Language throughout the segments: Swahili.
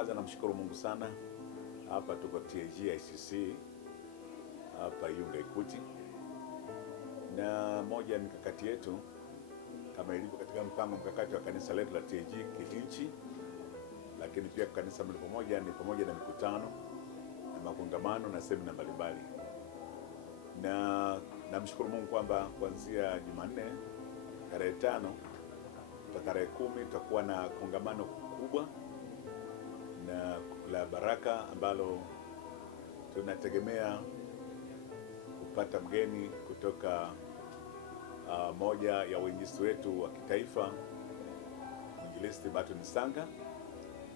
Kwanza namshukuru Mungu sana, hapa tuko TAG ICC hapa Iunga Ikuti, na moja ni mikakati yetu kama ilivyo katika mpango mkakati wa kanisa letu la TAG kinchi, lakini pia kanisa moja ni pamoja na mikutano na makongamano na semina mbalimbali. Na namshukuru Mungu kwamba kuanzia Jumanne tarehe 5 mpaka tarehe 10 tutakuwa na kongamano kubwa na la baraka ambalo tunategemea kupata mgeni kutoka moja ya wainjilisti wetu wa kitaifa, mwinjilisti Barton Sanga.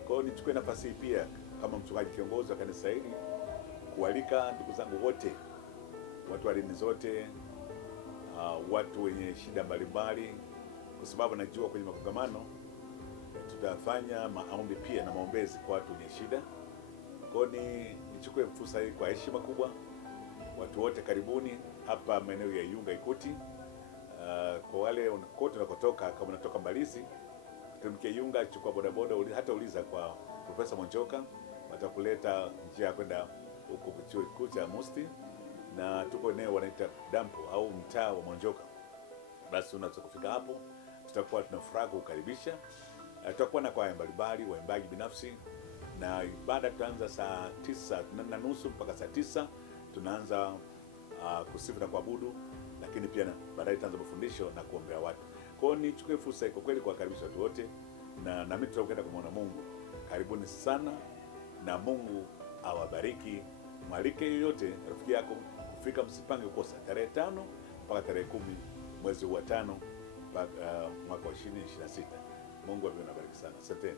Kwa hiyo nichukue nafasi hii pia kama mchungaji kiongozi wa kanisa hili kualika ndugu zangu wote, watu wa dini zote, watu wenye shida mbalimbali, kwa sababu najua kwenye makongamano tutafanya maombi pia na maombezi kwa watu wenye shida. Kwa hiyo nichukue fursa hii kwa heshima kubwa, watu wote karibuni hapa maeneo ya Iunga Ikuti. Kwa wale kote unakotoka, kama unatoka Mbalizi tumikia Iunga, chukua bodaboda, hata uliza kwa Profesa Monjoka, watakuleta njia ya kwenda huko chuo kikuu cha Musti, na tuko eneo wanaita dampo au mtaa wa Monjoka. Basi unaweza kufika hapo, tutakuwa tunafurahi kukaribisha. Tutakuwa na kwaya mbalimbali, waimbaji binafsi, na ibada tutaanza saa 9:30 mpaka saa 9 tunaanza kusifu na kuabudu, lakini pia baadaye tutaanza mafundisho na kuombea watu. Kwa hiyo nichukue fursa kwa kweli kuwakaribisha watu wote, na mimi tutakwenda kumwona Mungu. Karibuni sana na Mungu awabariki. Mwalike yoyote rafiki yako kufika, msipange kukosa. Tarehe 5 mpaka tarehe 10 mwezi wa 5 mwaka wa 2026. Mungu awabariki sana. Asante.